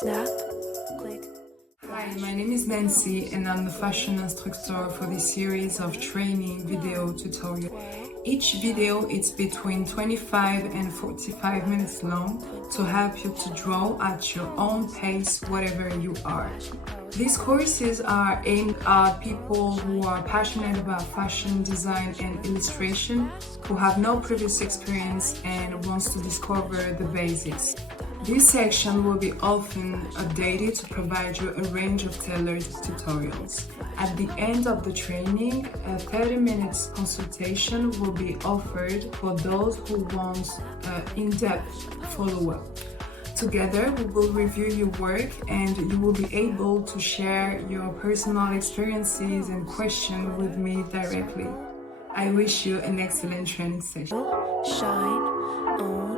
snap, click. Hi, my name is Nancy and I'm the fashion instructor for this series of training video tutorials. Each video is between 25 and 45 minutes long to help you to draw at your own pace wherever you are. These courses are aimed at people who are passionate about fashion design and illustration, who have no previous experience and wants to discover the basics. This section will be often updated to provide you a range of tailored tutorials. At the end of the training, a 30-minute consultation will be offered for those who want in-depth follow-up. Together, we will review your work and you will be able to share your personal experiences and questions with me directly. I wish you an excellent training session. Shine on.